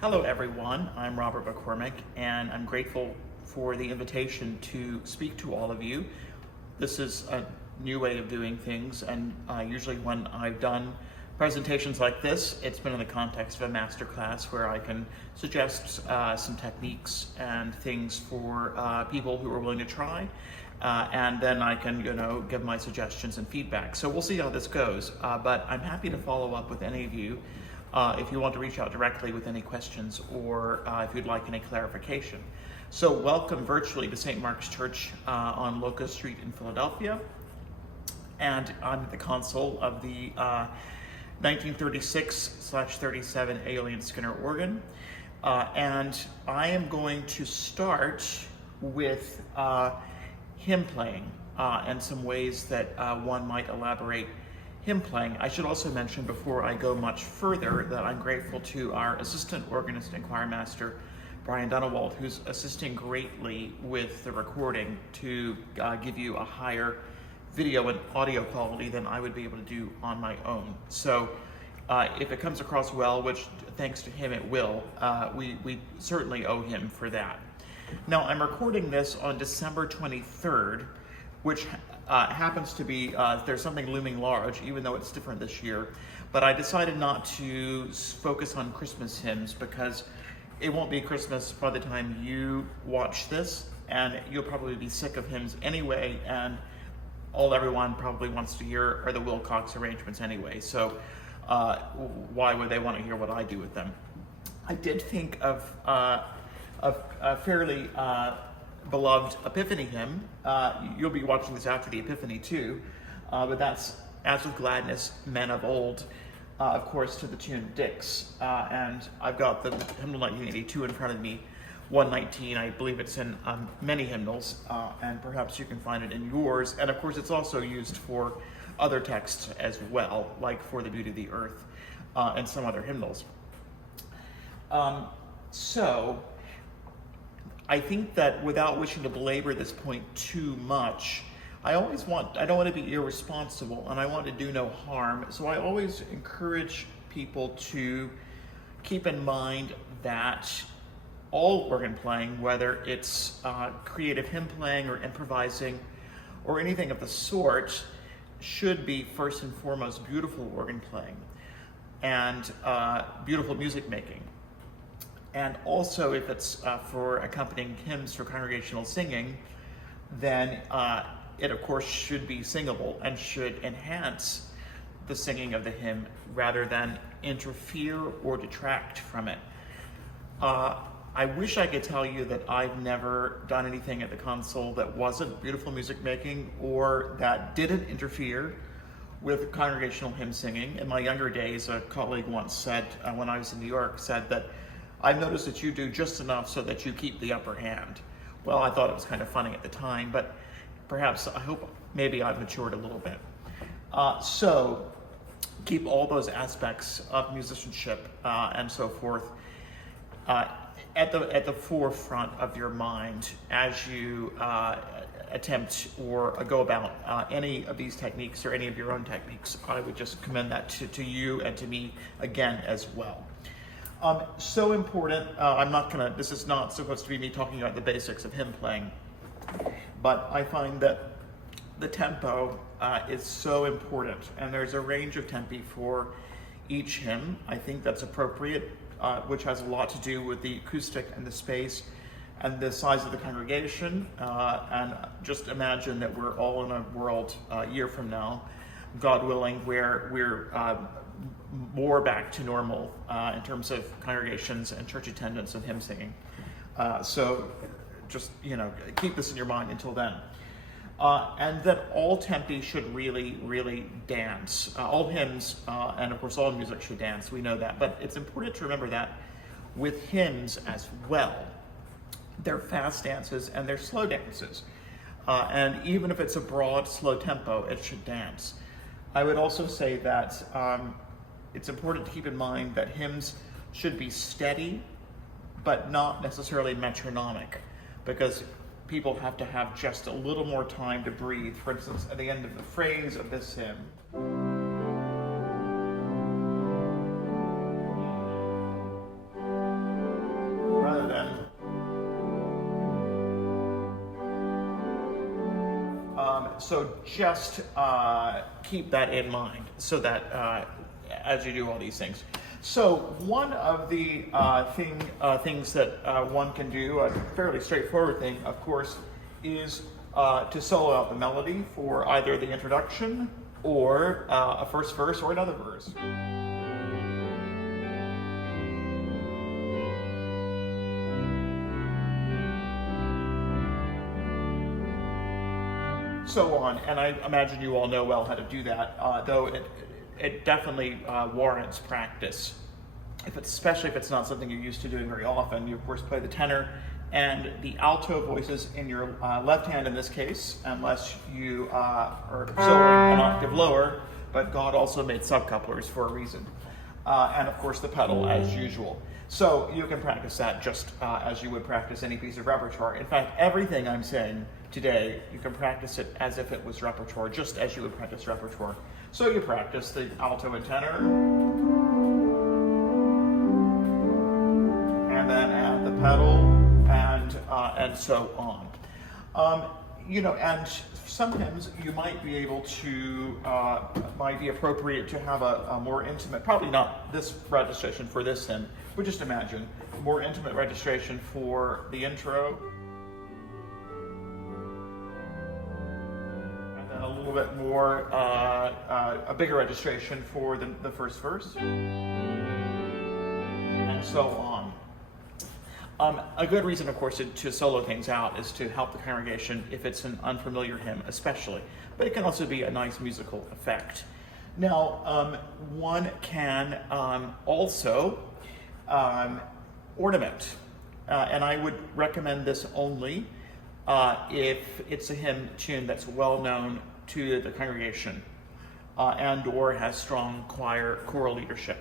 Hello everyone, I'm Robert McCormick and I'm grateful for the invitation to speak to all of you. This is a new way of doing things, and usually when I've done presentations like this, it's been in the context of a master class where I can suggest some techniques and things for people who are willing to try, and then I can, give my suggestions and feedback. So we'll see how this goes, but I'm happy to follow up with any of you if you want to reach out directly with any questions or if you'd like any clarification. So welcome virtually to St. Mark's Church on Locust Street in Philadelphia. And I'm the console of the 1936/37 Aeolian Skinner organ. And I am going to start with hymn playing and some ways that one might elaborate hymn playing. I should also mention before I go much further that I'm grateful to our assistant organist and choirmaster, Brian Dunewald, who's assisting greatly with the recording to give you a higher video and audio quality than I would be able to do on my own. So if it comes across well, which thanks to him it will, we certainly owe him for that. Now I'm recording this on December 23rd, which happens to be, there's something looming large, even though it's different this year. But I decided not to focus on Christmas hymns because it won't be Christmas by the time you watch this, and you'll probably be sick of hymns anyway, and all everyone probably wants to hear are the Wilcox arrangements anyway. So why would they want to hear what I do with them? I did think of a fairly beloved Epiphany hymn. You'll be watching this after the Epiphany too, but that's As with Gladness, Men of Old, of course, to the tune Dix. And I've got the hymnal 1982 in front of me, 119. I believe it's in many hymnals, and perhaps you can find it in yours. And of course, it's also used for other texts as well, like For the Beauty of the Earth and some other hymnals. So I think that without wishing to belabor this point too much, I don't want to be irresponsible, and I want to do no harm. So I always encourage people to keep in mind that all organ playing, whether it's creative hymn playing or improvising or anything of the sort, should be first and foremost beautiful organ playing and beautiful music making. And also, if it's for accompanying hymns for congregational singing, then it of course should be singable and should enhance the singing of the hymn rather than interfere or detract from it. I wish I could tell you that I've never done anything at the console that wasn't beautiful music making or that didn't interfere with congregational hymn singing. In my younger days, a colleague once said, when I was in New York, said that I've noticed that you do just enough so that you keep the upper hand. Well, I thought it was kind of funny at the time, but perhaps, I hope, maybe I've matured a little bit. So keep all those aspects of musicianship and so forth at the forefront of your mind as you attempt or go about any of these techniques or any of your own techniques. I would just commend that to you and to me again as well. So important, this is not supposed to be me talking about the basics of hymn playing, but I find that the tempo is so important, and there's a range of tempi for each hymn. I think that's appropriate, which has a lot to do with the acoustic and the space and the size of the congregation, and just imagine that we're all in a world a year from now, God willing, where we're more back to normal in terms of congregations and church attendance and hymn singing. So just, keep this in your mind until then. And that all tempi should really, really dance. All hymns and of course all music should dance, we know that. But it's important to remember that with hymns as well, they're fast dances and they're slow dances. And even if it's a broad, slow tempo, it should dance. I would also say that it's important to keep in mind that hymns should be steady, but not necessarily metronomic, because people have to have just a little more time to breathe. For instance, at the end of the phrase of this hymn, So just keep that in mind so that as you do all these things. So one of the things that one can do, a fairly straightforward thing, of course, is to solo out the melody for either the introduction or a first verse or another verse. So on, and I imagine you all know well how to do that, though it definitely warrants practice. Especially if it's not something you're used to doing very often. You of course play the tenor and the alto voices in your left hand in this case, unless you are soloing an octave lower, but God also made subcouplers for a reason. And of course the pedal as usual. So you can practice that just as you would practice any piece of repertoire. In fact, everything I'm saying today, you can practice it as if it was repertoire, just as you would practice repertoire. So you practice the alto and tenor, and then add the pedal, and so on. And sometimes you might be able to, might be appropriate to have a more intimate, probably not this registration for this hymn, but just imagine, a more intimate registration for the intro. And then a little bit more, a bigger registration for the first verse. And so on. A good reason, of course, to solo things out is to help the congregation if it's an unfamiliar hymn, especially. But it can also be a nice musical effect. Now, one can also ornament, and I would recommend this only if it's a hymn tune that's well known to the congregation and or has strong choral leadership.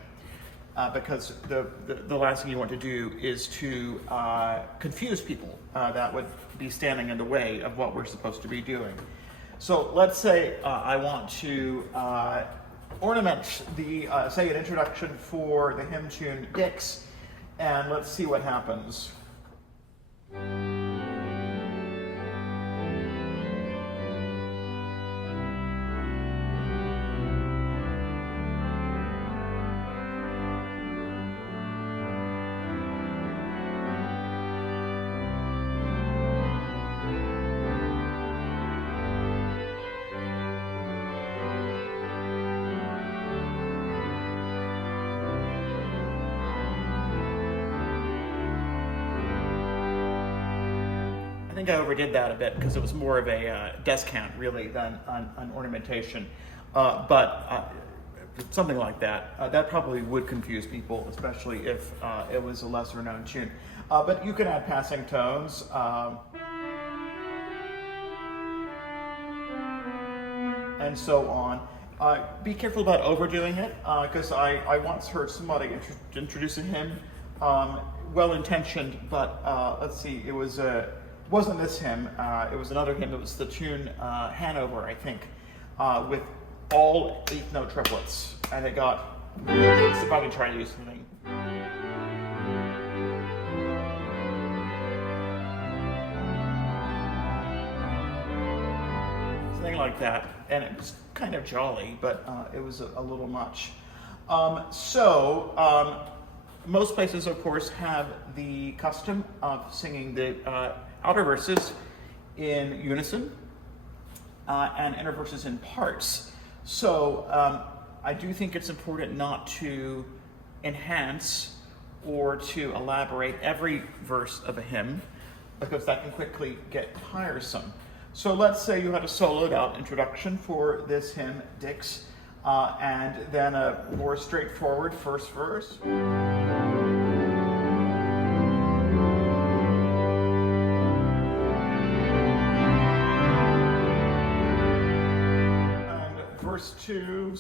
Because the last thing you want to do is to confuse people that would be standing in the way of what we're supposed to be doing. So let's say I want to ornament say an introduction for the hymn tune Dix, and let's see what happens. I think I overdid that a bit because it was more of a descant really than an ornamentation, but something like that. That probably would confuse people, especially if it was a lesser known tune. But you can add passing tones. And so on. Be careful about overdoing it, because I once heard somebody introduce a hymn, well-intentioned, but let's see, it wasn't this hymn, it was another hymn. It was the tune Hanover, I think, with all 8-note triplets, and it got, let's see if I can try to do something. Something like that, and it was kind of jolly, but it was a little much. Most places, of course, have the custom of singing the outer verses in unison and inner verses in parts. So I do think it's important not to enhance or to elaborate every verse of a hymn, because that can quickly get tiresome. So let's say you had a soloed out introduction for this hymn, Dix, and then a more straightforward first verse. Verse 2,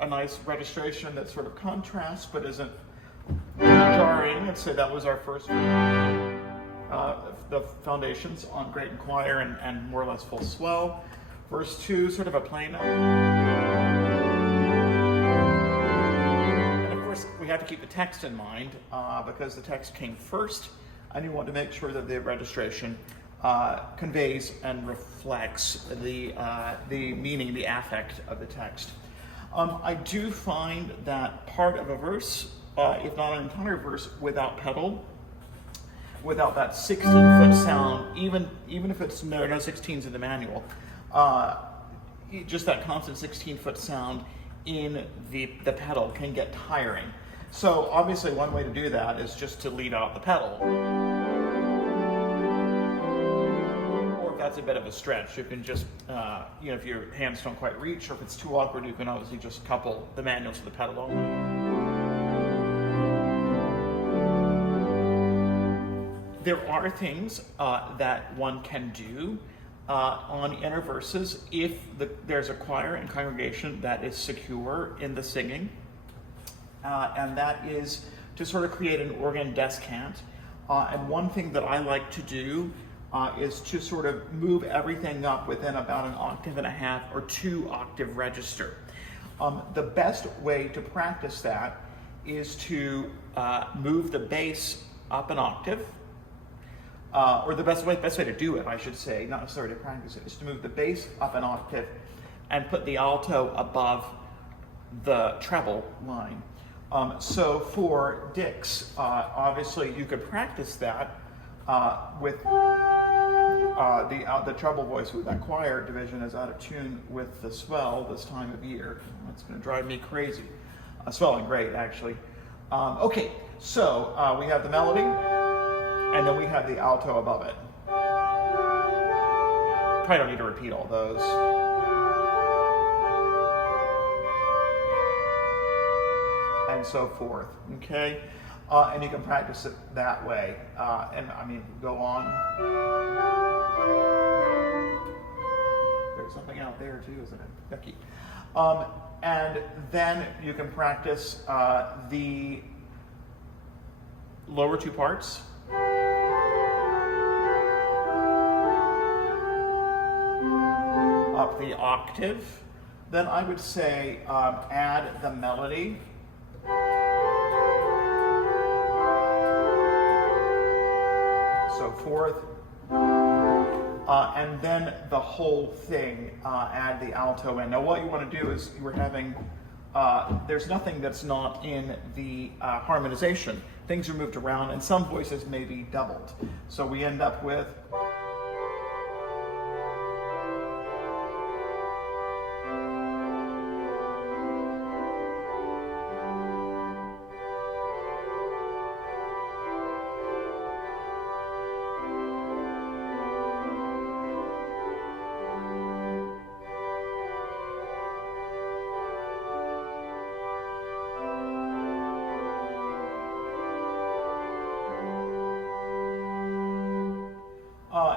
a nice registration that sort of contrasts but isn't jarring. Let's say that was our first the foundations on great and choir and more or less full swell. Verse 2, sort of a plain note. And of course, we have to keep the text in mind because the text came first, and you want to make sure that the registration conveys and reflects the meaning, the affect of the text. I do find that part of a verse, if not an entire verse, without pedal, without that 16-foot sound, even if it's no 16s in the manual, just that constant 16-foot sound in the pedal can get tiring. So obviously one way to do that is just to leave out the pedal. Or if that's a bit of a stretch, you can just, if your hands don't quite reach, or if it's too awkward, you can obviously just couple the manual to the pedal only. There are things that one can do on inner verses if there's a choir and congregation that is secure in the singing, and that is to sort of create an organ descant. And one thing that I like to do is to sort of move everything up within about an octave and a half or 2 octave register. The best way to practice that is to move the bass up an octave. Or the best way to do it, I should say, not necessarily to practice it, is to move the bass up an octave and put the alto above the treble line. So for Dix, obviously you could practice that with the treble voice with that choir division is out of tune with the swell this time of year. That's going to drive me crazy. Swelling great, actually. Okay, so we have the melody. And then we have the alto above it. Probably don't need to repeat all those. And so forth, okay? And you can practice it that way. Go on. There's something out there too, isn't it? Becky. And then you can practice the lower 2 parts. Up the octave, then I would say add the melody. So forth. And then the whole thing, add the alto in. Now what you want to do is you were having, there's nothing that's not in the harmonization. Things are moved around and some voices may be doubled. So we end up with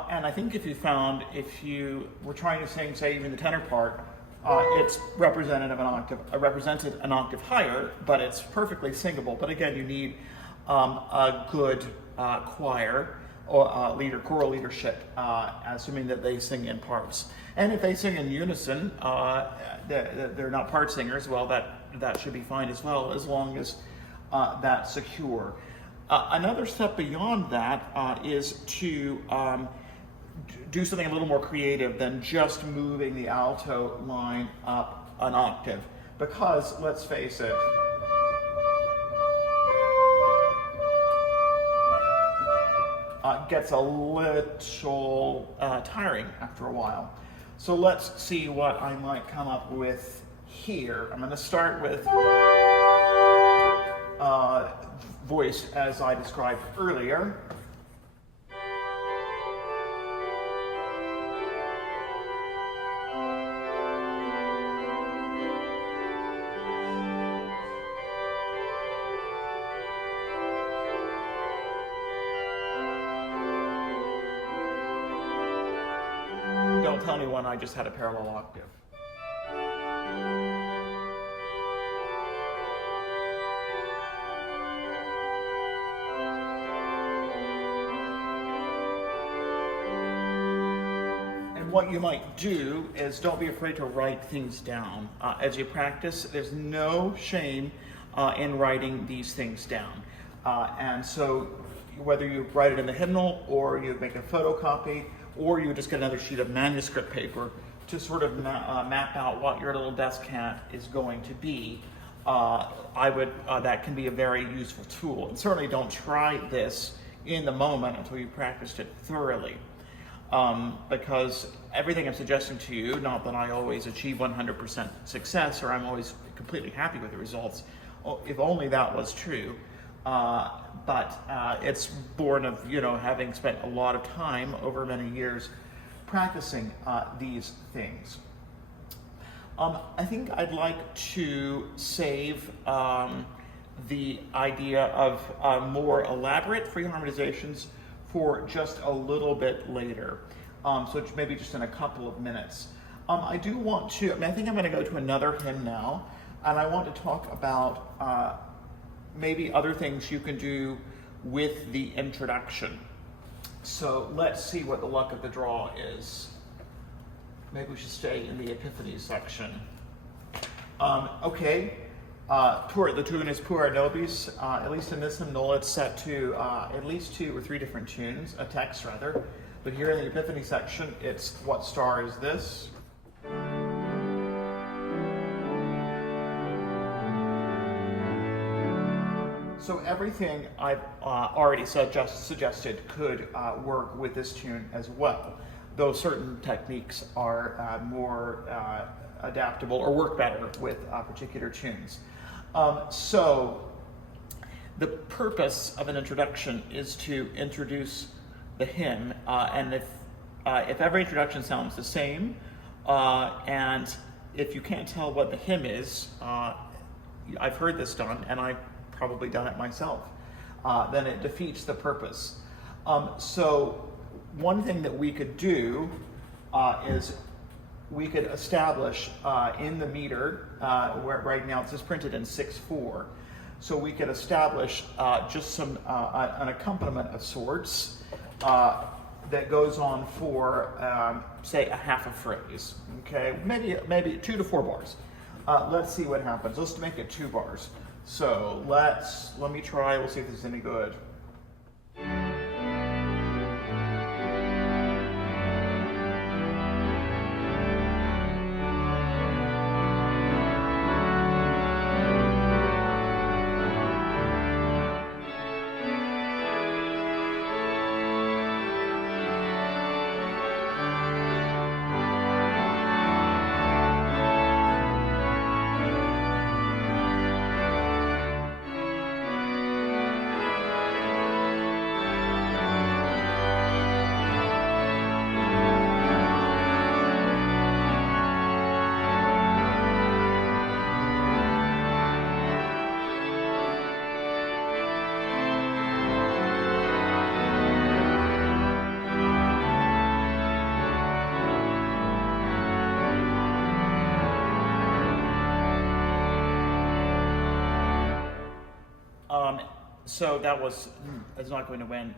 and I think if you were trying to sing, say, even the tenor part, it's represented an octave higher, but it's perfectly singable. But again, you need a good choir or choral leadership, assuming that they sing in parts. And if they sing in unison, they're not part singers. Well, that should be fine as well, as long as that's secure. Another step beyond that is to do something a little more creative than just moving the alto line up an octave. Because, let's face it, gets a little tiring after a while. So let's see what I might come up with here. I'm going to start with voice as I described earlier. Don't tell anyone I just had a parallel octave. And what you might do is don't be afraid to write things down. As you practice, there's no shame in writing these things down. And so whether you write it in the hymnal or you make a photocopy, or you would just get another sheet of manuscript paper to sort of map out what your little descant is going to be. That can be a very useful tool. And certainly don't try this in the moment until you've practiced it thoroughly. Because everything I'm suggesting to you, not that I always achieve 100% success or I'm always completely happy with the results, if only that was true, but it's born of having spent a lot of time over many years practicing these things. I think I'd like to save the idea of more elaborate free harmonizations for just a little bit later, so it's maybe just in a couple of minutes. I do want to, I think I'm going to go to another hymn now, and I want to talk about maybe other things you can do with the introduction. So let's see what the luck of the draw is. Maybe we should stay in the Epiphany section. Okay, the tune is Puer Nobis. At least in this hymnal, it's set to at least 2 or 3 different tunes, a text rather. But here in the Epiphany section, it's What Star Is This? So everything I've already suggested could work with this tune as well, though certain techniques are more adaptable or work better with particular tunes. So the purpose of an introduction is to introduce the hymn, and if every introduction sounds the same, and if you can't tell what the hymn is, I've heard this done, and I've probably done it myself, then it defeats the purpose. So one thing that we could do is we could establish in the meter, where right now it's just printed in 6/4, so we could establish just some an accompaniment of sorts that goes on for say a half a phrase. Okay, maybe 2 to 4 bars. Let's see what happens. Let's make it 2 bars. So let me try. We'll see if this is any good. So that is not going to win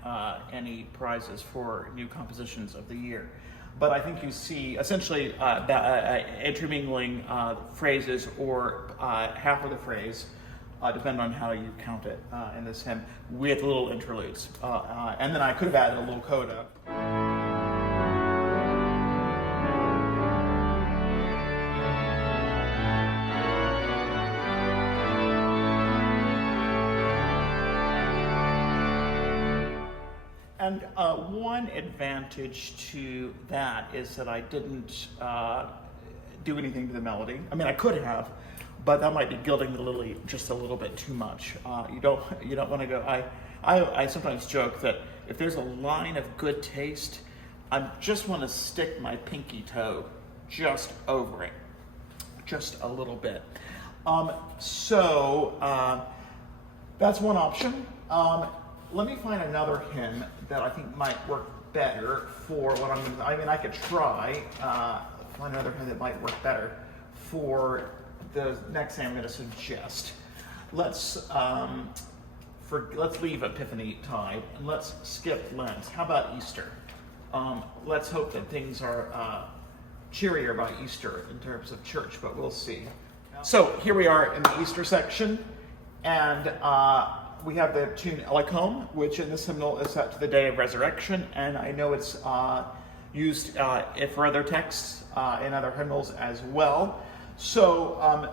any prizes for new compositions of the year. But I think you see essentially intermingling phrases or half of the phrase, depending on how you count it in this hymn, with little interludes. And then I could have added a little coda. And one advantage to that is that I didn't do anything to the melody. I mean, I could have, but that might be gilding the lily just a little bit too much. You don't want to go. I sometimes joke that if there's a line of good taste, I just want to stick my pinky toe just over it, just a little bit. So that's one option. Let me find another hymn that I think might work better for what I'm going to, I mean, I could try, find another hymn that might work better for the next thing I'm going to suggest. Let's leave Epiphany Tide and let's skip Lent. How about Easter? Let's hope that things are cheerier by Easter in terms of church, but we'll see. So here we are in the Easter section, and we have the tune Eloquent, which in this hymnal is set to the day of resurrection, and I know it's used for other texts in other hymnals as well. So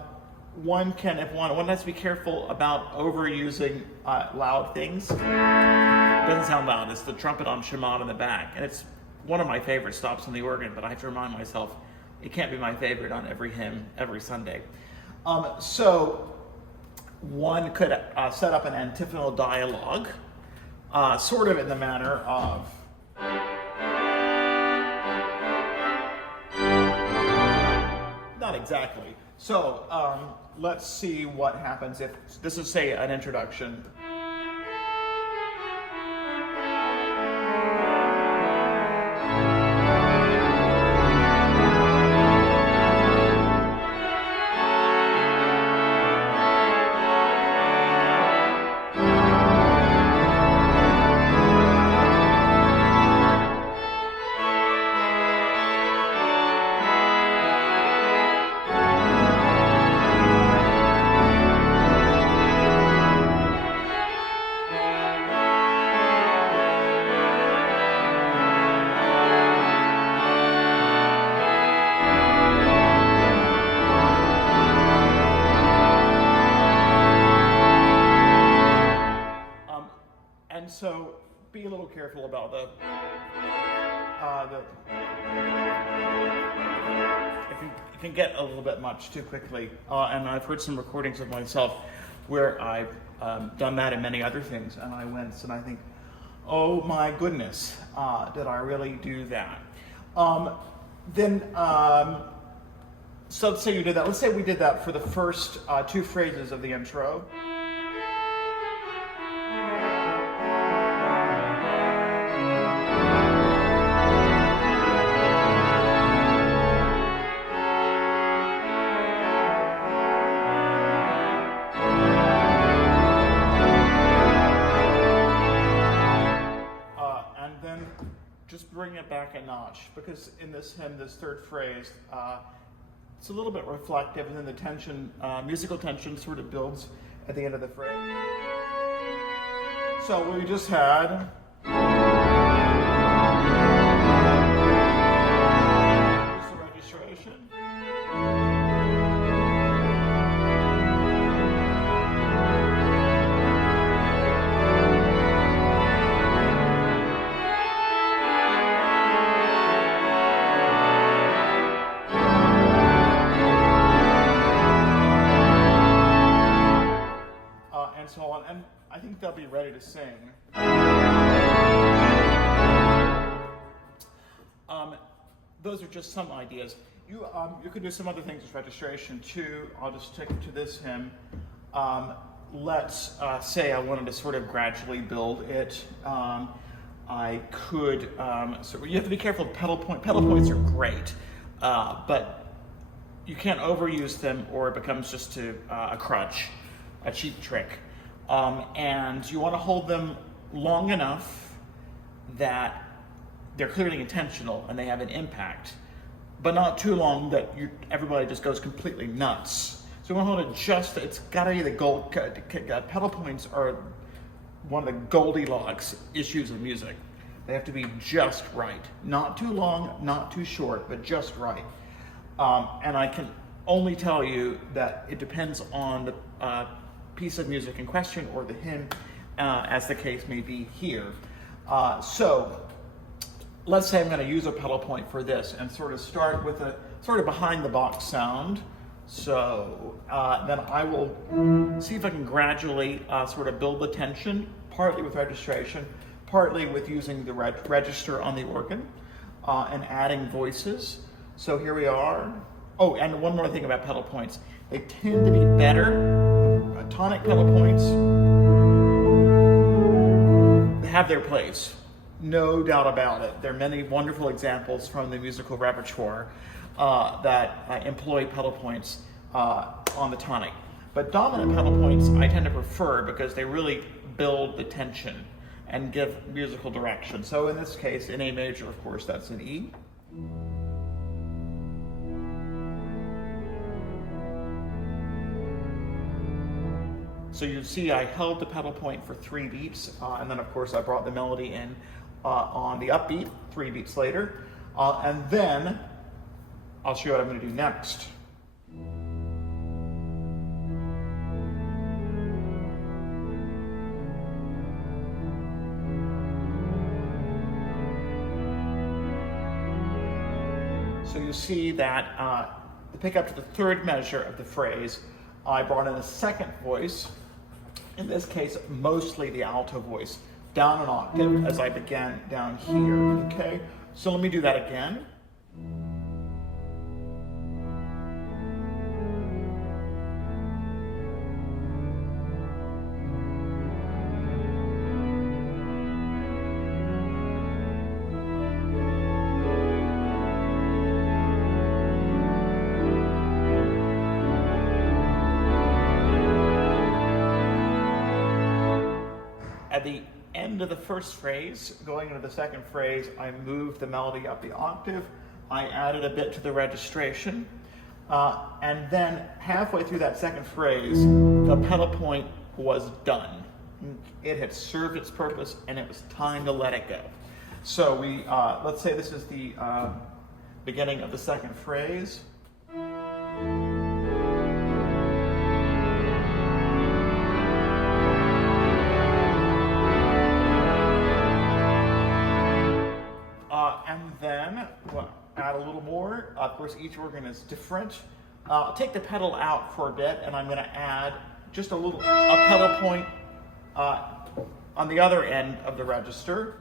one has to be careful about overusing loud things. It doesn't sound loud. It's the trumpet on Shema in the back, and it's one of my favorite stops on the organ. But I have to remind myself it can't be my favorite on every hymn every Sunday. So one could set up an antiphonal dialogue, sort of in the manner of. Not exactly. So let's see what happens if this is, say, an introduction. So be a little careful about it can get a little bit much too quickly. And I've heard some recordings of myself where I've done that and many other things, and I wince and I think, oh my goodness, did I really do that? So let's say you did that. Let's say we did that for the first two phrases of the intro. Bring it back a notch, because in this hymn, this third phrase, it's a little bit reflective, and then the tension, musical tension sort of builds at the end of the phrase. So we just had here's the registration. And so on, and I think they'll be ready to sing. Those are just some ideas. You could do some other things with registration too. I'll just stick to this hymn. Let's say I wanted to sort of gradually build it. I could. So you have to be careful. Pedal points are great, but you can't overuse them, or it becomes just a crutch, a cheap trick. And you want to hold them long enough that they're clearly intentional and they have an impact, but not too long that everybody just goes completely nuts. So you want to hold it just, it's got to be the gold. Pedal points are one of the Goldilocks issues of music. They have to be just right. Not too long, not too short, but just right. And I can only tell you that it depends on the piece of music in question, or the hymn, as the case may be here. So let's say I'm going to use a pedal point for this and sort of start with a sort of behind the box sound. So then I will see if I can gradually sort of build the tension, partly with registration, partly with using the register on the organ, and adding voices. So here we are. Oh, and one more thing about pedal points. They tend to be better. Tonic pedal points, they have their place, no doubt about it. There are many wonderful examples from the musical repertoire that employ pedal points on the tonic. But dominant pedal points I tend to prefer, because they really build the tension and give musical direction. So in this case, in A major, of course, that's an E. So you see I held the pedal point for 3 beats, and then of course I brought the melody in on the upbeat 3 beats later. And then I'll show you what I'm going to do next. So you see that to pick up to the third measure of the phrase, I brought in a second voice, in this case mostly the alto voice, down an octave as I began down here, okay? So let me do that again. At the end of the first phrase, going into the second phrase, I moved the melody up the octave. I added a bit to the registration. And then halfway through that second phrase, the pedal point was done. It had served its purpose and it was time to let it go. So let's say this is the beginning of the second phrase. And then we'll add a little more. Of course, each organ is different. I'll take the pedal out for a bit, and I'm going to add just a pedal point on the other end of the register.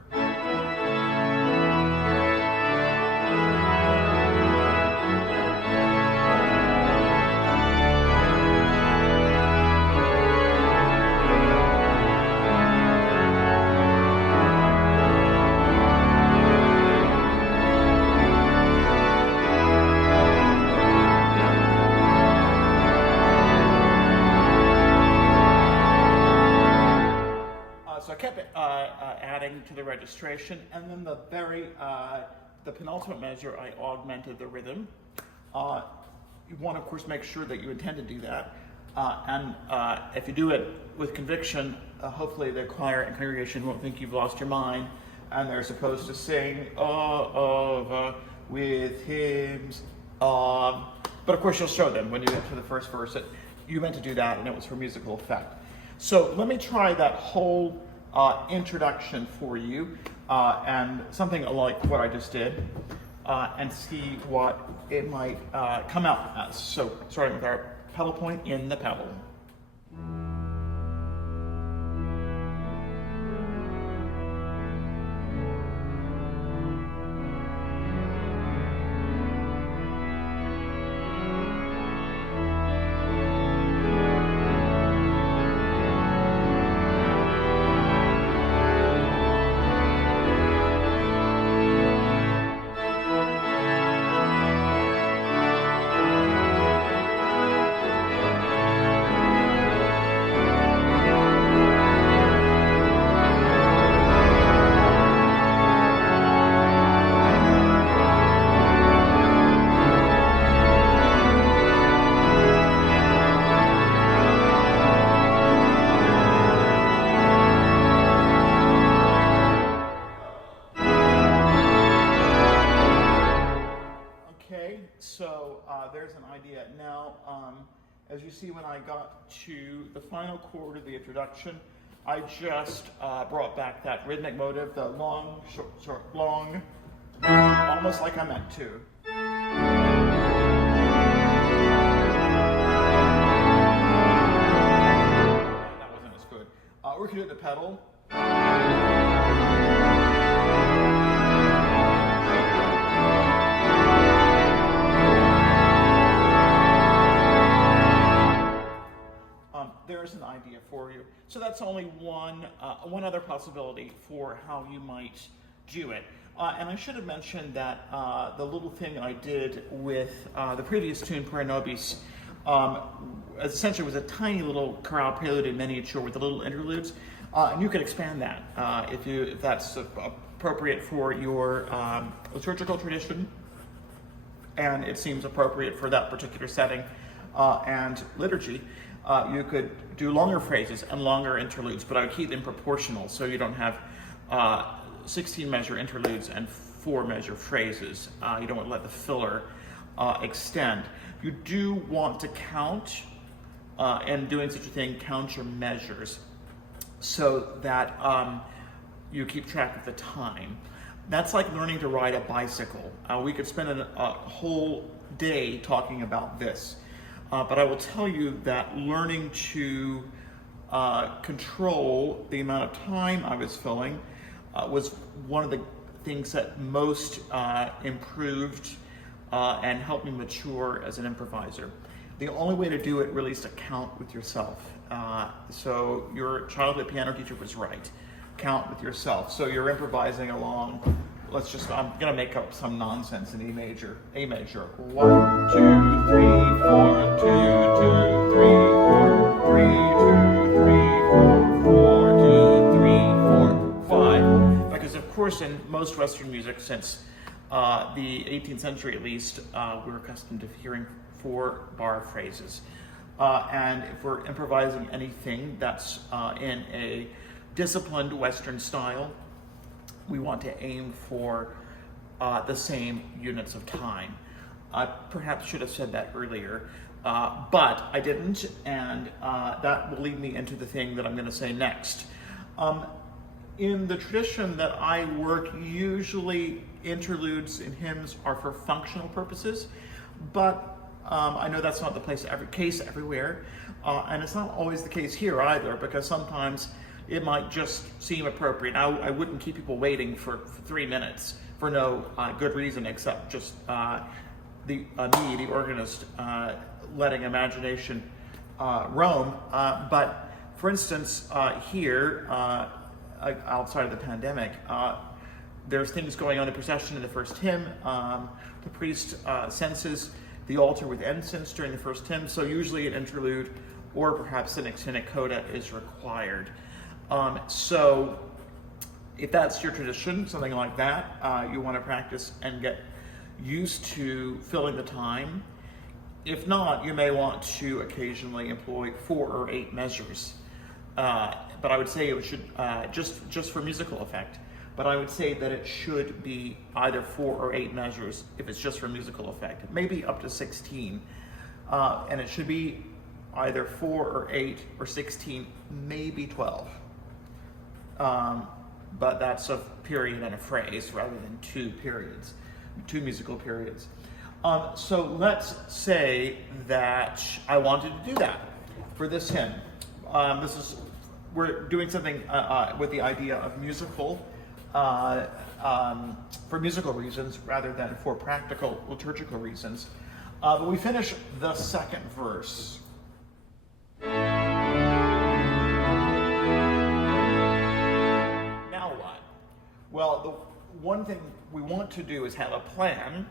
So I kept adding to the registration, and then the penultimate measure, I augmented the rhythm. You want to, of course, make sure that you intend to do that. And if you do it with conviction, hopefully the choir and congregation won't think you've lost your mind, and they're supposed to sing with hymns. But of course, you'll show them when you get to the first verse that you meant to do that, and it was for musical effect. So let me try that whole introduction for you, and something like what I just did, and see what it might come out as. So starting with our pedal point in the pedal. There's an idea. Now, as you see, when I got to the final chord of the introduction, I just brought back that rhythmic motive, the long, short, long, almost like I meant to. That wasn't as good. We can do the pedal. There's an idea for you. So that's only one other possibility for how you might do it. And I should have mentioned that the little thing I did with the previous tune, Per Nobis, essentially was a tiny little chorale prelude in miniature with the little interludes. And you could expand that if that's appropriate for your liturgical tradition, and it seems appropriate for that particular setting and liturgy. You could do longer phrases and longer interludes, but I would keep them proportional so you don't have 16 measure interludes and 4-measure phrases. You don't want to let the filler extend. You do want to count, and doing such a thing, count your measures so that you keep track of the time. That's like learning to ride a bicycle. We could spend a whole day talking about this, but I will tell you that learning to control the amount of time I was filling was one of the things that most improved and helped me mature as an improviser. The only way to do it really is to count with yourself. So your childhood piano teacher was right. Count with yourself. So you're improvising along. I'm gonna make up some nonsense in A major. 1, 2, 3, 4, 2, 2, 3, 4, 3, 2, 3, 4, 4, 2, 3, 4, 5. Because of course in most Western music, since the 18th century at least, we're accustomed to hearing 4-bar phrases. And if we're improvising anything that's in a disciplined Western style, we want to aim for the same units of time. I perhaps should have said that earlier, but I didn't, and that will lead me into the thing that I'm going to say next. In the tradition that I work, usually interludes in hymns are for functional purposes, but I know that's not the case everywhere, and it's not always the case here either, because sometimes it might just seem appropriate. I wouldn't keep people waiting for 3 minutes for no good reason except just the organist, letting imagination roam. But for instance, here, outside of the pandemic, there's things going on in the procession in the first hymn. The priest censes the altar with incense during the first hymn, so usually an interlude or perhaps an extended coda is required. So if that's your tradition, something like that, you want to practice and get used to filling the time. If not, you may want to occasionally employ 4 or 8 measures. But I would say it should, just for musical effect, but I would say that it should be either 4 or 8 measures if it's just for musical effect, maybe up to 16. And it should be either 4 or 8 or 16, maybe 12. But that's a period and a phrase rather than 2 musical periods. So let's say that I wanted to do that for this hymn. We're doing something with the idea of musical, for musical reasons rather than for practical liturgical reasons. But we finish the second verse. Well, the one thing we want to do is have a plan.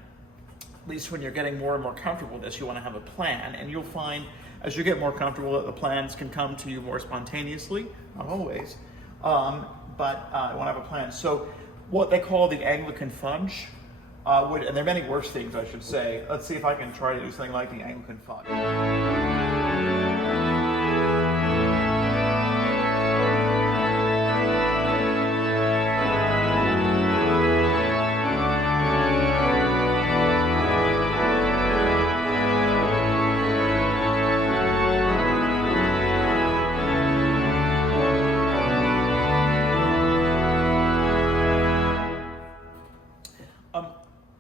At least when you're getting more and more comfortable with this, you want to have a plan. And you'll find, as you get more comfortable, that the plans can come to you more spontaneously. Not always, but you want to have a plan. So what they call the Anglican fudge, and there are many worse things, I should say. Let's see if I can try to do something like the Anglican fudge.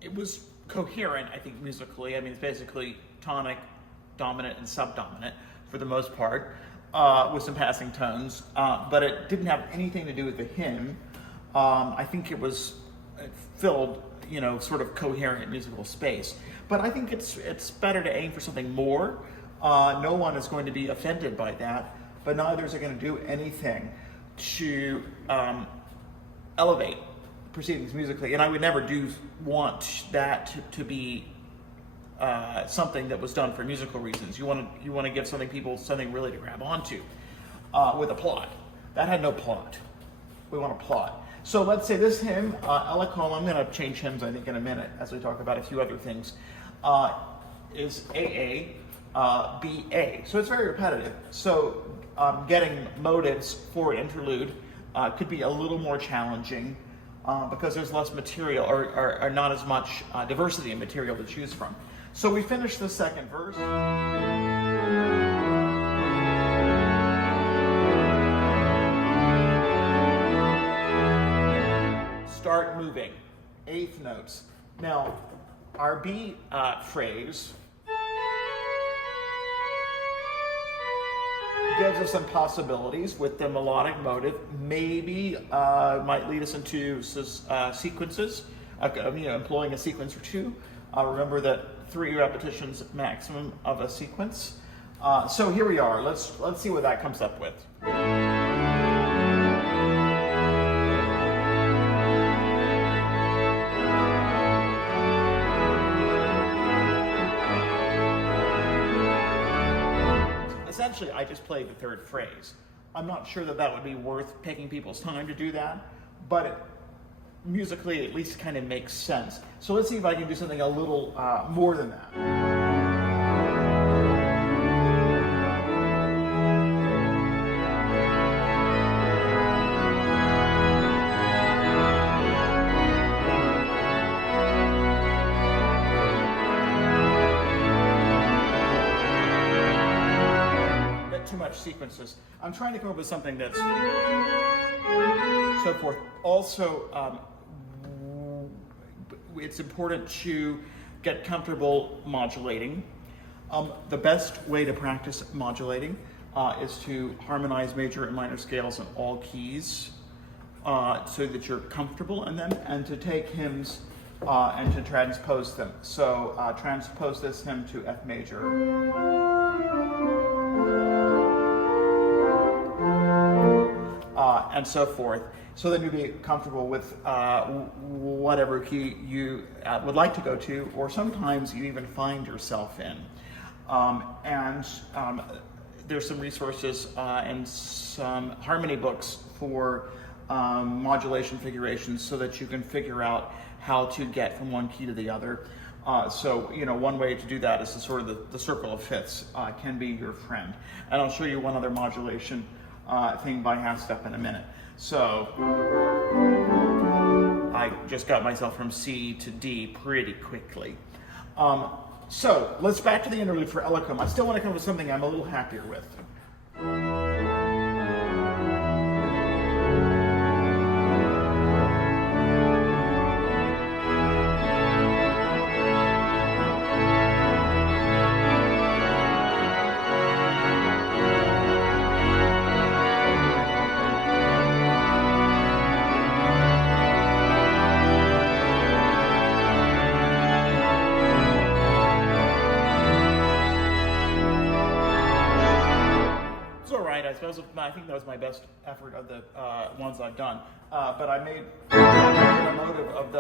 It was coherent, I think, musically. I mean, it's basically tonic, dominant, and subdominant for the most part, with some passing tones. But it didn't have anything to do with the hymn. I think it filled, sort of coherent musical space. But I think it's better to aim for something more. No one is going to be offended by that, but neither is it going to do anything to elevate proceedings musically, and I would never want that to be something that was done for musical reasons. You want to give people something really to grab onto with a plot. That had no plot. We want a plot. So let's say this hymn, eloquent. I'm going to change hymns, I think, in a minute as we talk about a few other things. Is AA, BA. So it's very repetitive. So getting motives for an interlude could be a little more challenging because there's less material or not as much diversity in material to choose from. So we finish the second verse. Start moving. Eighth notes. Now, our B phrase gives us some possibilities with the melodic motive. Maybe might lead us into sequences, employing a sequence or two. Remember that 3 repetitions maximum of a sequence. So here we are. Let's see what that comes up with. Essentially, I just played the third phrase. I'm not sure that would be worth taking people's time to do that, but musically at least kind of makes sense. So let's see if I can do something a little more than that. Too much sequences. I'm trying to come up with something that's so forth. Also, it's important to get comfortable modulating. The best way to practice modulating is to harmonize major and minor scales on all keys so that you're comfortable in them, and to take hymns and to transpose them. So transpose this hymn to F major. And so forth. So then you'll be comfortable with whatever key you would like to go to, or sometimes you even find yourself in. There's some resources and some harmony books for modulation figurations so that you can figure out how to get from one key to the other. One way to do that is the circle of fifths can be your friend. And I'll show you one other modulation thing by half step in a minute. So I just got myself from C to D pretty quickly. So let's back to the interlude for eloquent. I still want to come up with something I'm a little happier with. I think that was my best effort of the ones I've done. But I made a motive of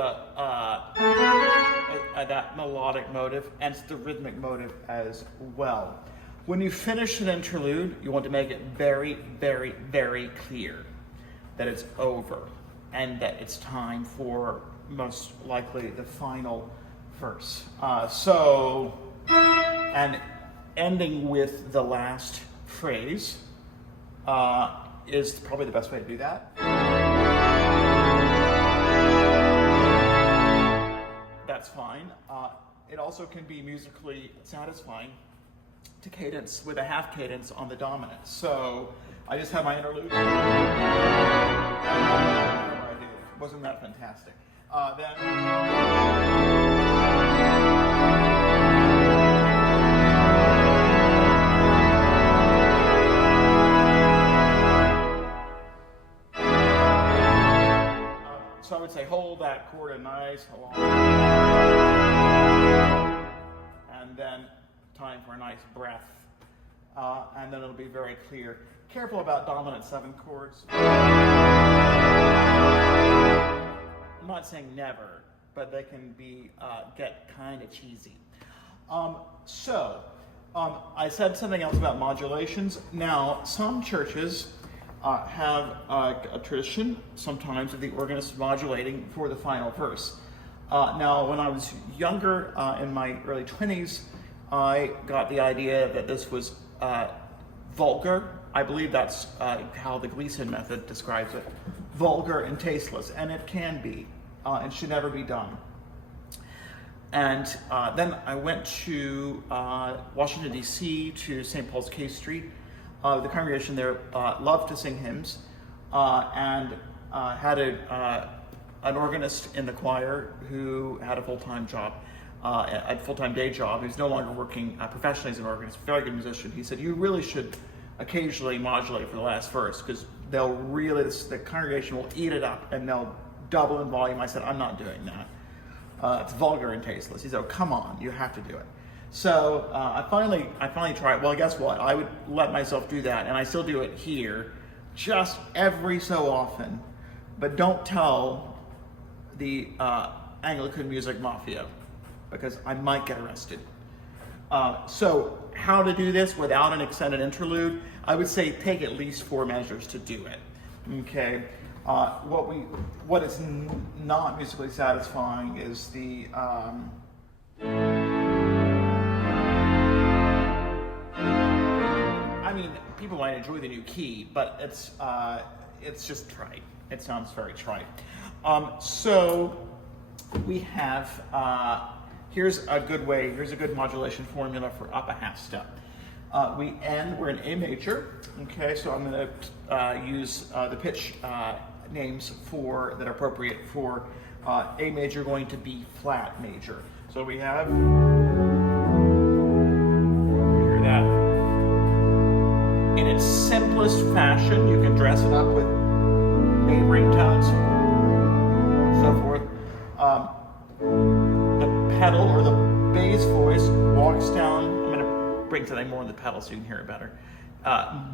that melodic motive and the rhythmic motive as well. When you finish an interlude, you want to make it very, very, very clear that it's over and that it's time for most likely the final verse. And ending with the last phrase is probably the best way to do that. That's fine. It also can be musically satisfying to cadence with a half cadence on the dominant. So I just have my interlude. I did. Wasn't that fantastic? So I would say hold that chord a nice long, and then time for a nice breath, and then it'll be very clear. Careful about dominant 7 chords. I'm not saying never, but they can be get kind of cheesy. I said something else about modulations. Now, some churches have a tradition sometimes of the organist modulating for the final verse. Now, when I was younger, in my early 20s, I got the idea that this was vulgar. I believe that's how the Gleason method describes it. vulgar and tasteless, and it can be, and should never be done. And then I went to Washington, D.C., to St. Paul's K Street. The congregation there loved to sing hymns, and had an organist in the choir who had a full-time job, a full-time day job. He's no longer working professionally as an organist, very good musician. He said, you really should occasionally modulate for the last verse, because they'll really, the congregation will eat it up and they'll double in volume. I said, I'm not doing that. It's vulgar and tasteless. He said, oh, come on, you have to do it. So I finally tried. Well, guess what? I would let myself do that, and I still do it here, just every so often. But don't tell the Anglican music mafia, because I might get arrested. So how to do this without an extended interlude? I would say take at least 4 measures to do it. Okay. What is not musically satisfying is the I mean, people might enjoy the new key, but it's just trite. It sounds very trite. So we have here's a good modulation formula for up a half step. We're in A major. Okay, so I'm going to use the pitch names that are appropriate for A major going to B flat major. So we have, hear that. In its simplest fashion, you can dress it up with neighboring tones, so forth. The pedal or the bass voice walks down. I'm going to bring something more on the pedal so you can hear it better.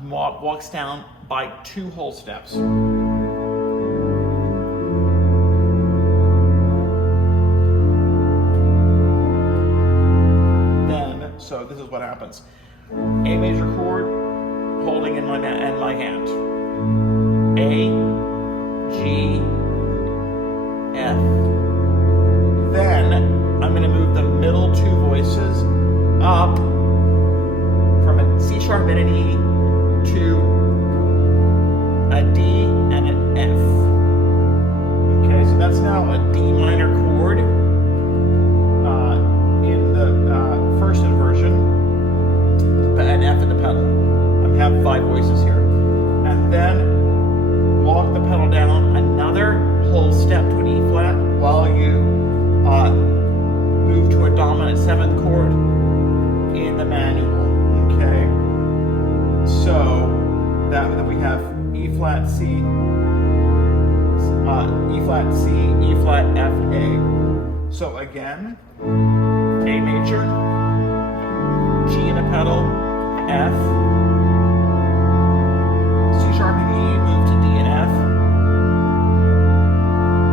Walks down by 2 whole steps. So this is what happens. A major chord, holding in my hand. A, G, F. Then I'm going to move the middle 2 voices up from a C sharp and an E to a D and an F. Okay, so that's now a D minor chord. First inversion, an F in the pedal. I have 5 voices here. And then walk the pedal down another whole step to an E flat while you move to a dominant 7th chord in the manual. Okay? So that we have E flat C, E flat C, E flat F, A. So again, A major, G in the pedal, F, C sharp and E, move to D and F,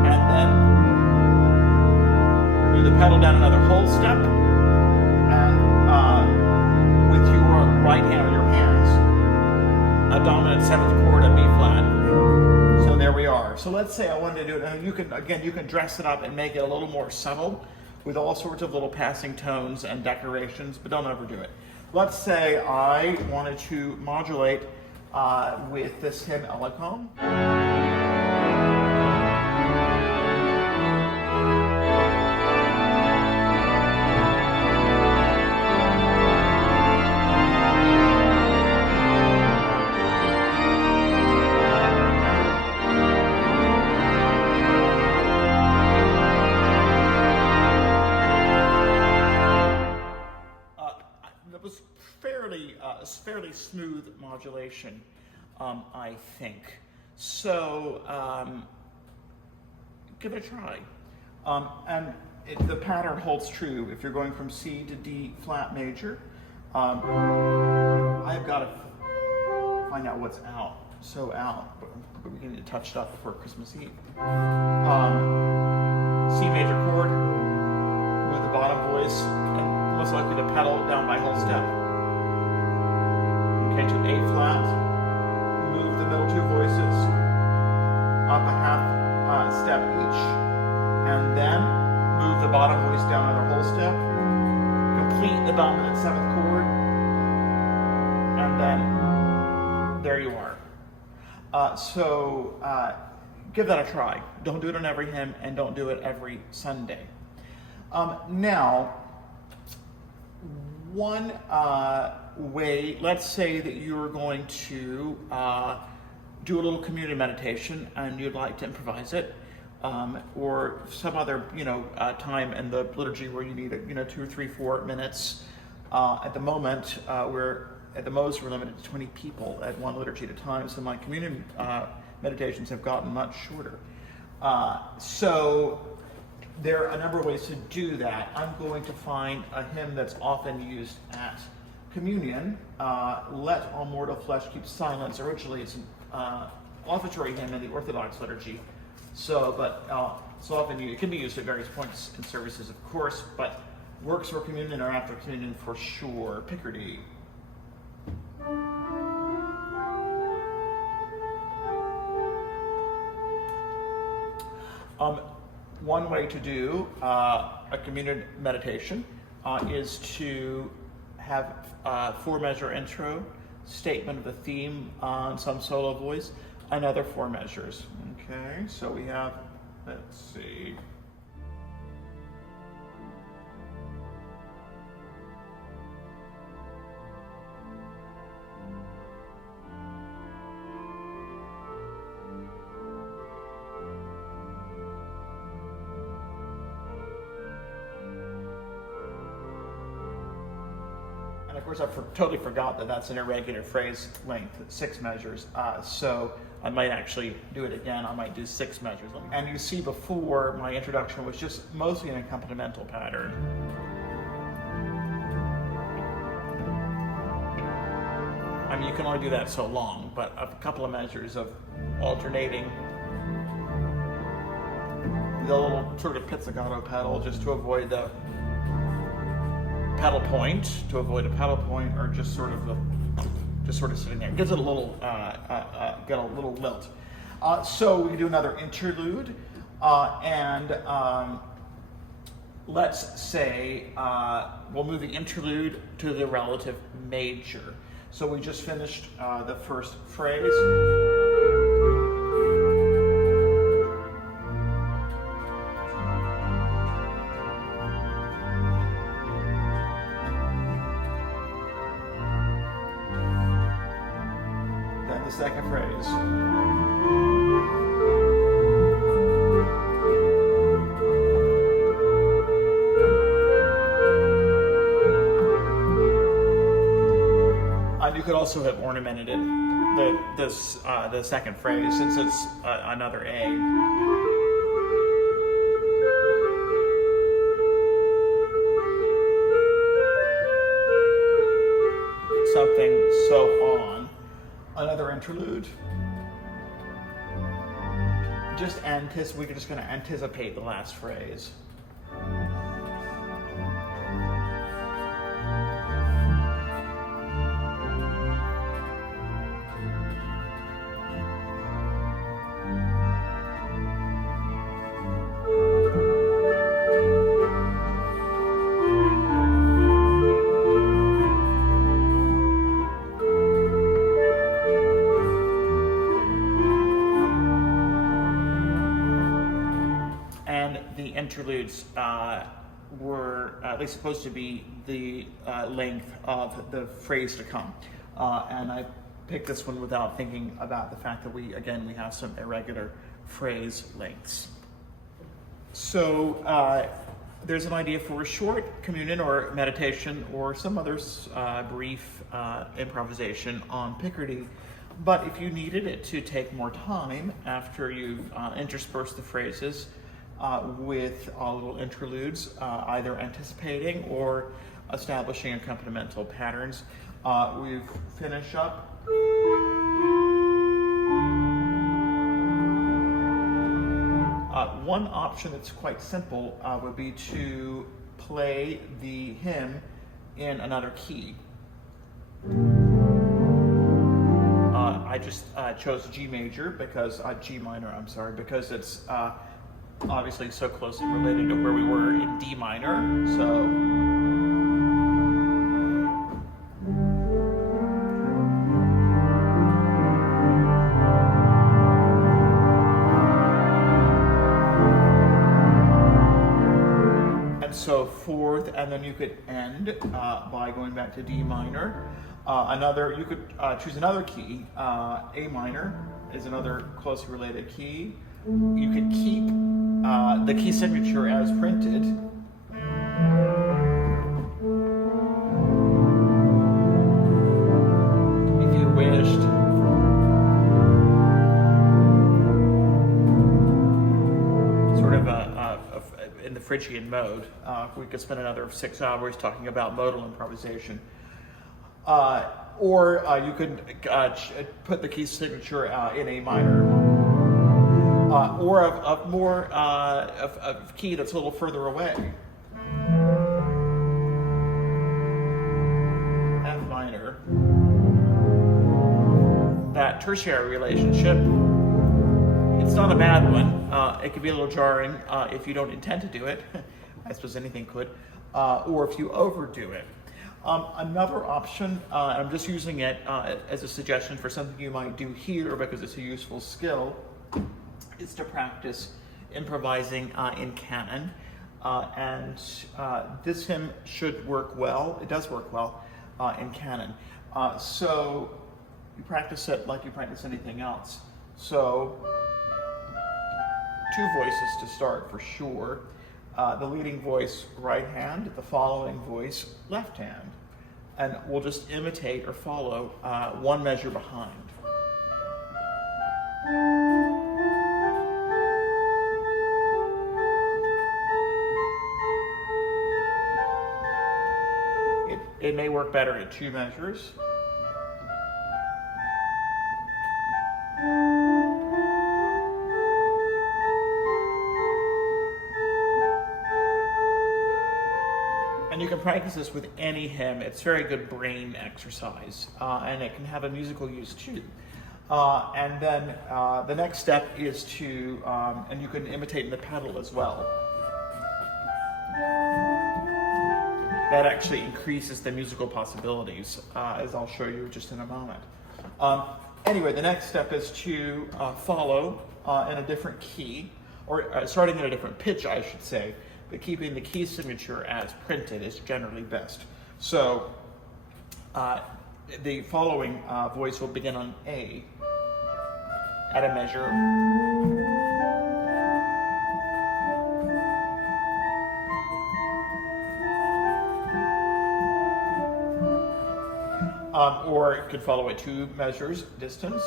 and then move the pedal down another whole step, and with your right hand or your hands, a dominant 7th chord, a B flat. So there we are. So let's say I wanted to do it, and you can dress it up and make it a little more subtle, with all sorts of little passing tones and decorations, but don't overdo it. Let's say I wanted to modulate with this hymn, Eloquent. Fairly smooth modulation, I think. So give it a try. And the pattern holds true if you're going from C to D flat major. I've got to find out what's out. So out, but we can get it touched up before Christmas Eve. C major chord, move the bottom voice, and most likely the pedal down by whole step. Okay, to A flat, move the middle 2 voices up a half step each, and then move the bottom voice down another whole step, complete the dominant 7th chord, and then there you are. So give that a try. Don't do it on every hymn, and don't do it every Sunday. Now, one way, let's say that you're going to do a little communion meditation and you'd like to improvise it, or some other time in the liturgy where you need 2 or 3, 4 minutes. At the moment, we're limited to 20 people at one liturgy at a time, so my communion meditations have gotten much shorter. So there are a number of ways to do that. I'm going to find a hymn that's often used at communion. Let all mortal flesh keep silence. Originally, it's an offertory hymn in the Orthodox liturgy. But often it can be used at various points in services, of course, but works for communion or after communion for sure. Picardy. One way to do a communion meditation is to have a 4-measure intro, statement of the theme on some solo voice, another 4 measures. Okay, so we have, let's see. And of course, I totally forgot that that's an irregular phrase length, 6 measures. So I might actually do it again. I might do 6 measures. And you see before, my introduction was just mostly an accompanimental pattern. I mean, you can only do that so long, but a couple of measures of alternating the little sort of pizzicato pedal just to avoid the pedal point, or just sort of sitting there. It gives it a little, get a little lilt. So we can do another interlude, and let's say we'll move the interlude to the relative major. So we just finished the first phrase. The second phrase. You could also have ornamented it, the second phrase, since it's another A. Something so on. Another interlude. We're just going to anticipate the last phrase. Interludes were at least supposed to be the length of the phrase to come. And I picked this one without thinking about the fact that we have some irregular phrase lengths. So there's an idea for a short communion or meditation or some other brief improvisation on Picardy. But if you needed it to take more time after you've interspersed the phrases, with little interludes, either anticipating or establishing accompanimental patterns. We finish up. One option that's quite simple would be to play the hymn in another key. I just chose G major because G minor. I'm sorry, because it's obviously so closely related to where we were in D minor. so fourth, and then you could end by going back to D minor. You could choose another key. A minor is another closely related key. You could keep the key signature as printed. If you wished. Sort of in the Phrygian mode. We could spend another 6 hours talking about modal improvisation. Or you could put the key signature in A minor, or a key that's a little further away. F minor. That tertiary relationship, it's not a bad one. It could be a little jarring if you don't intend to do it. I suppose anything could. Or if you overdo it. Another option, I'm just using it as a suggestion for something you might do here because it's a useful skill, is to practice improvising in canon. And this hymn should work well. It does work well in canon. So you practice it like you practice anything else. So 2 voices to start for sure. The leading voice right hand, the following voice left hand. And we'll just imitate or follow 1 measure behind. It may work better at 2 measures. And you can practice this with any hymn. It's very good brain exercise, and it can have a musical use too. And then the next step is to, and you can imitate in the pedal as well. That actually increases the musical possibilities, as I'll show you just in a moment. Anyway, the next step is to follow in a different key, or starting in a different pitch, I should say, but keeping the key signature as printed is generally best. So the following voice will begin on A at a measure. Or it could follow at 2 measures distance.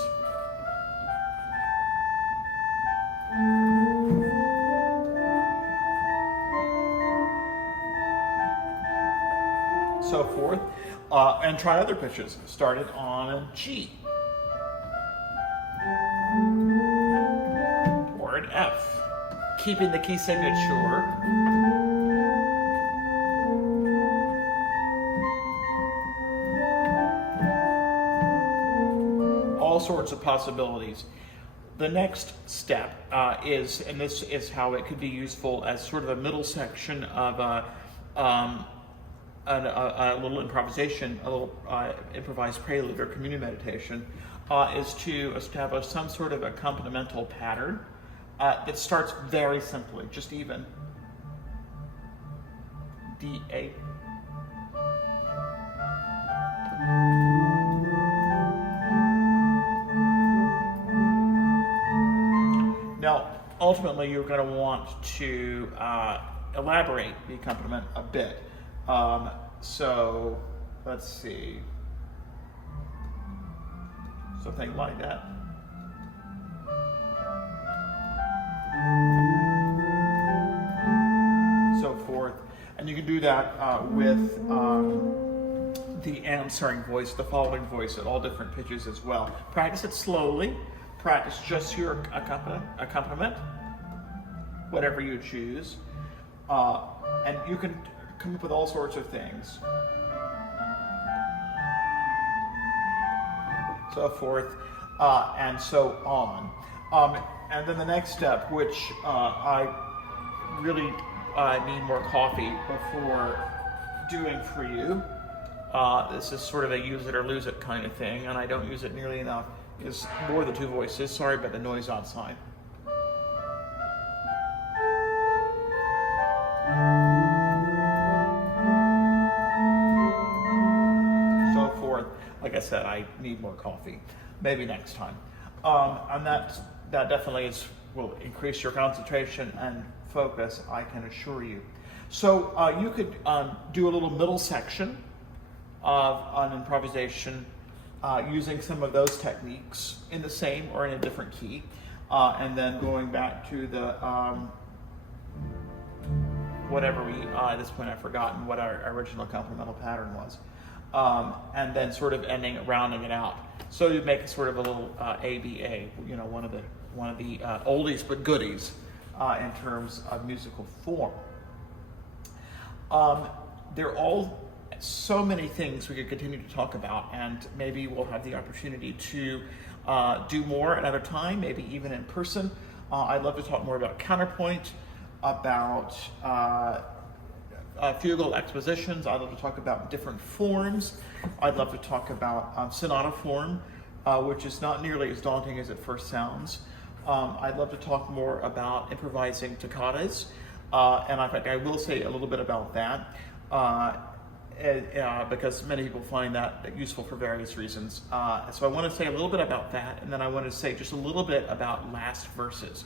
So forth, and try other pitches. Start it on a G or an F, keeping the key signature. All sorts of possibilities. The next step is, and this is how it could be useful as sort of a middle section of a little improvisation, a little improvised prelude or communion meditation, is to establish some sort of accompanimental pattern that starts very simply, just even. D, A. Now, ultimately, you're going to want to elaborate the accompaniment a bit. So let's see, something like that. So forth, and you can do that with the answering voice, the following voice at all different pitches as well. Practice it slowly. Practice just your accompaniment, whatever you choose, and you can come up with all sorts of things. So forth, and so on. And then the next step, which I really need more coffee before doing for you, this is sort of a use it or lose it kind of thing, and I don't use it nearly enough, is more than 2 voices. Sorry about the noise outside. forth. Like I said, I need more coffee. Maybe next time. And that definitely will increase your concentration and focus, I can assure you. So you could do a little middle section of an improvisation using some of those techniques in the same or in a different key, and then going back to the whatever at this point I've forgotten what our original complemental pattern was, and then sort of rounding it out. So you make sort of a little ABA, one of the oldies but goodies in terms of musical form. There are all so many things we could continue to talk about, and maybe we'll have the opportunity to do more another time, maybe even in person. I'd love to talk more about counterpoint, about fugal expositions. I'd love to talk about different forms. I'd love to talk about sonata form, which is not nearly as daunting as it first sounds. I'd love to talk more about improvising toccatas, and in fact I will say a little bit about that, because many people find that useful for various reasons. So I want to say a little bit about that, and then I want to say just a little bit about last verses,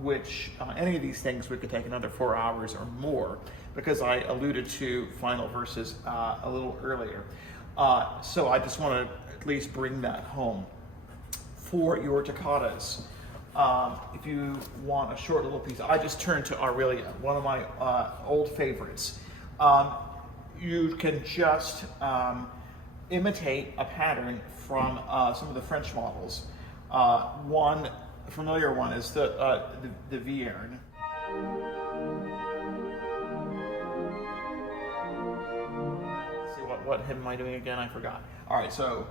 which any of these things we could take another 4 hours or more, because I alluded to final verses a little earlier. So I just want to at least bring that home. For your toccatas, if you want a short little piece, I just turned to Aurelia, one of my old favorites. You can just imitate a pattern from some of the French models. One familiar one is the Vierne. Let's see, what hymn am I doing again? I forgot. All right, so.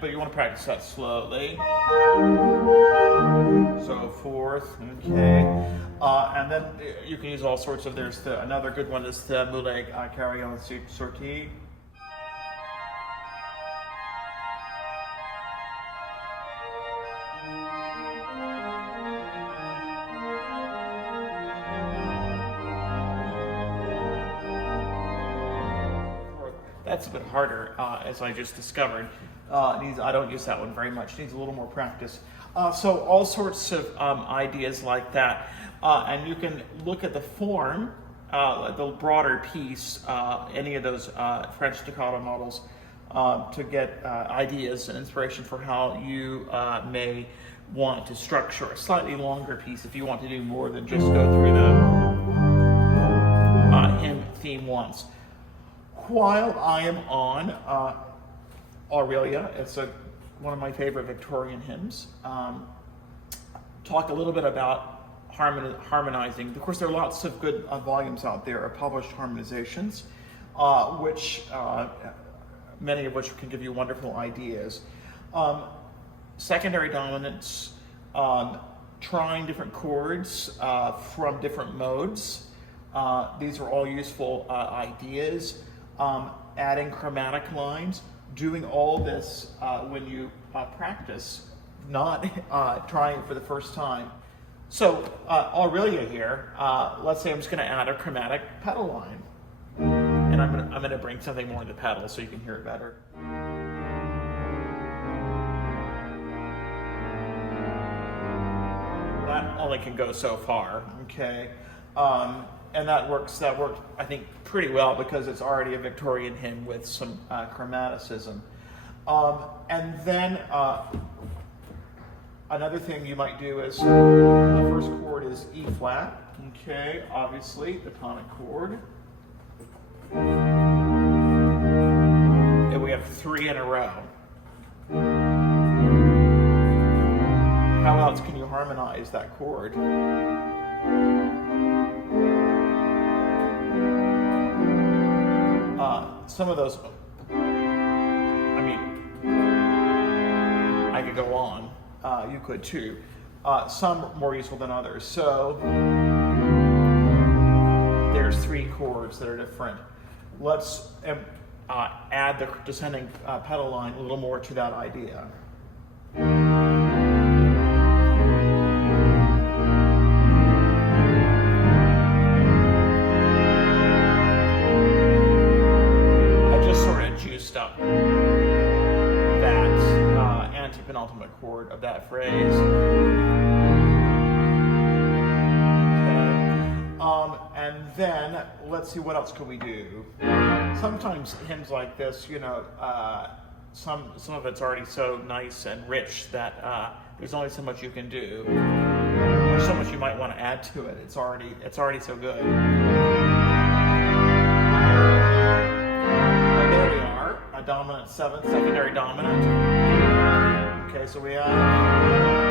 But you want to practice that slowly. So forth, okay. And then you can use all sorts of, another good one is the Moulay Carillon Sortie. That's a bit harder, as I just discovered. I don't use that one very much. It needs a little more practice. So all sorts of ideas like that. And you can look at the form, the broader piece, any of those French staccato models, to get ideas and inspiration for how you may want to structure a slightly longer piece if you want to do more than just go through the hymn theme once. While I am on Aurelia, it's one of my favorite Victorian hymns. Talk a little bit about harmonizing. Of course, there are lots of good volumes out there of published harmonizations, which many of which can give you wonderful ideas. Secondary dominants, trying different chords from different modes. These are all useful ideas. Adding chromatic lines, doing all this when you practice, not trying it for the first time. So Aurelia here, let's say I'm just going to add a chromatic pedal line, and I'm going to bring something more into pedal so you can hear it better. That only can go so far, okay? And that worked, I think, pretty well because it's already a Victorian hymn with some chromaticism. And then another thing you might do is, the first chord is E flat, okay, obviously, the tonic chord. And we have 3 in a row. How else can you harmonize that chord? Some of those, could go on. You could too. Some more useful than others. So there's 3 chords that are different. Let's add the descending pedal line a little more to that idea. I just sort of juiced up that antepenultimate chord of that phrase. And then let's see, what else could we do? Sometimes hymns like this, some of it's already so nice and rich that there's only so much you can do, or so much you might want to add to it. It's already so good. And there we are, a dominant 7th, secondary dominant. Okay, so we have.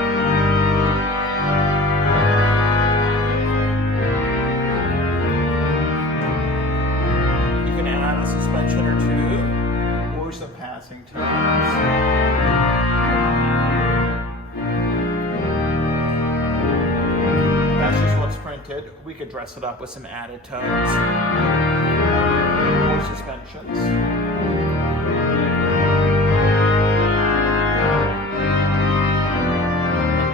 Suspension or 2, or some passing tones. That's just what's printed. We could dress it up with some added tones or suspensions.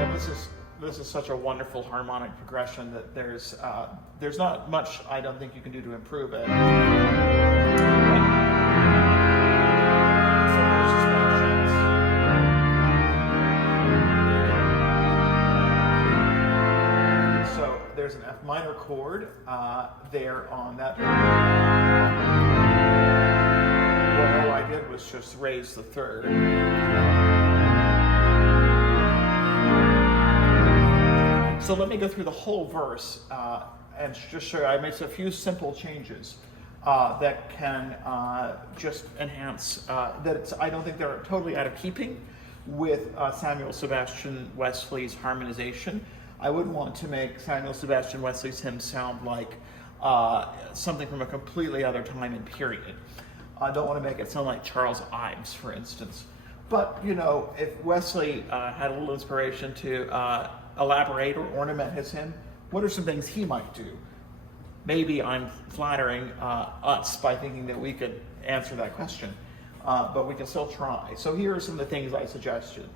And this is such a wonderful harmonic progression that there's not much I don't think you can do to improve it. There's an F minor chord there on that. Well, all I did was just raise the 3rd. So let me go through the whole verse and just show you. I made a few simple changes that can just enhance. I don't think they're totally out of keeping with Samuel Sebastian Wesley's harmonization. I wouldn't want to make Samuel Sebastian Wesley's hymn sound like something from a completely other time and period. I don't want to make it sound like Charles Ives, for instance. But, if Wesley had a little inspiration to elaborate or ornament his hymn, what are some things he might do? Maybe I'm flattering us by thinking that we could answer that question, but we can still try. So here are some of the things I suggested.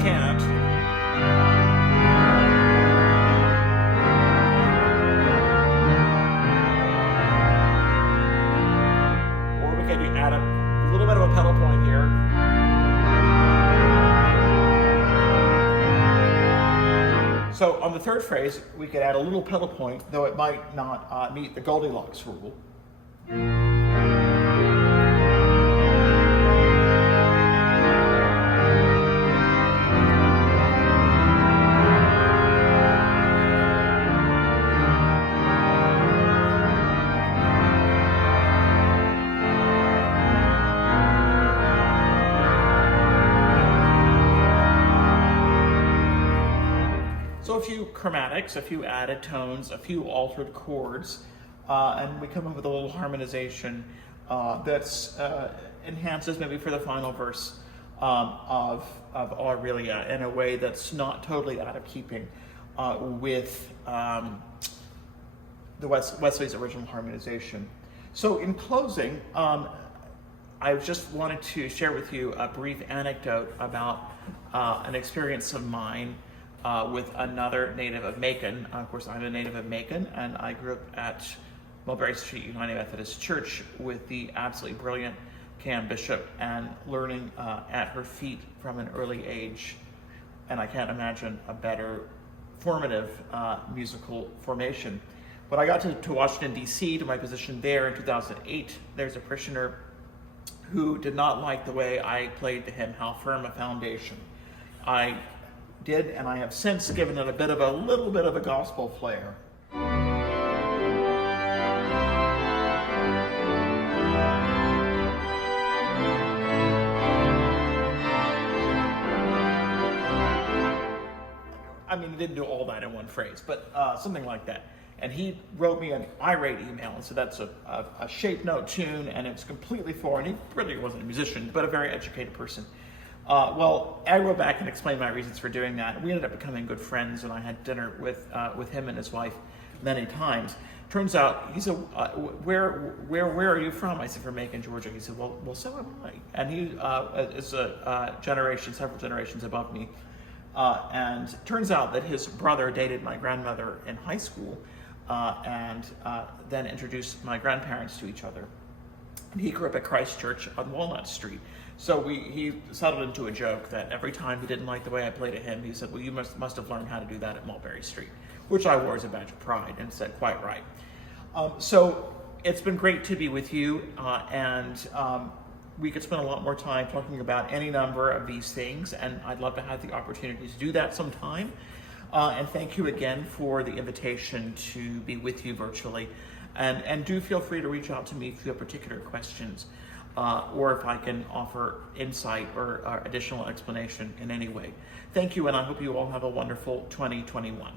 Can't. Or we could add a little bit of a pedal point here. So on the 3rd phrase, we could add a little pedal point, though it might not meet the Goldilocks rule. A few chromatics, a few added tones, a few altered chords, and we come up with a little harmonization that's enhances maybe for the final verse of Aurelia in a way that's not totally out of keeping with the Wesley's original harmonization. So in closing, I just wanted to share with you a brief anecdote about an experience of mine with another native of Macon. Of course, I'm a native of Macon, and I grew up at Mulberry Street United Methodist Church with the absolutely brilliant Cam Bishop, and learning at her feet from an early age. And I can't imagine a better formative musical formation. When I got to Washington, D.C., to my position there in 2008, there's a parishioner who did not like the way I played the hymn, How Firm a Foundation. I did, and I have since given it a little bit of a gospel flair. I mean, he didn't do all that in one phrase, but something like that. And he wrote me an irate email, and so that's a shape note tune, and it's completely foreign. He really wasn't a musician, but a very educated person. Well, I wrote back and explained my reasons for doing that. We ended up becoming good friends, and I had dinner with him and his wife many times. Turns out, he said, where are you from? I said, from Macon, Georgia. He said, well, so am I. And he is several generations above me. And turns out that his brother dated my grandmother in high school, and then introduced my grandparents to each other. And he grew up at Christ Church on Walnut Street. So he settled into a joke that every time he didn't like the way I played a hymn, he said, well, you must have learned how to do that at Mulberry Street, which I wore as a badge of pride, and said, quite right. So it's been great to be with you, and we could spend a lot more time talking about any number of these things, and I'd love to have the opportunity to do that sometime. And thank you again for the invitation to be with you virtually. And do feel free to reach out to me if you have particular questions, or if I can offer insight or additional explanation in any way. Thank you, and I hope you all have a wonderful 2021.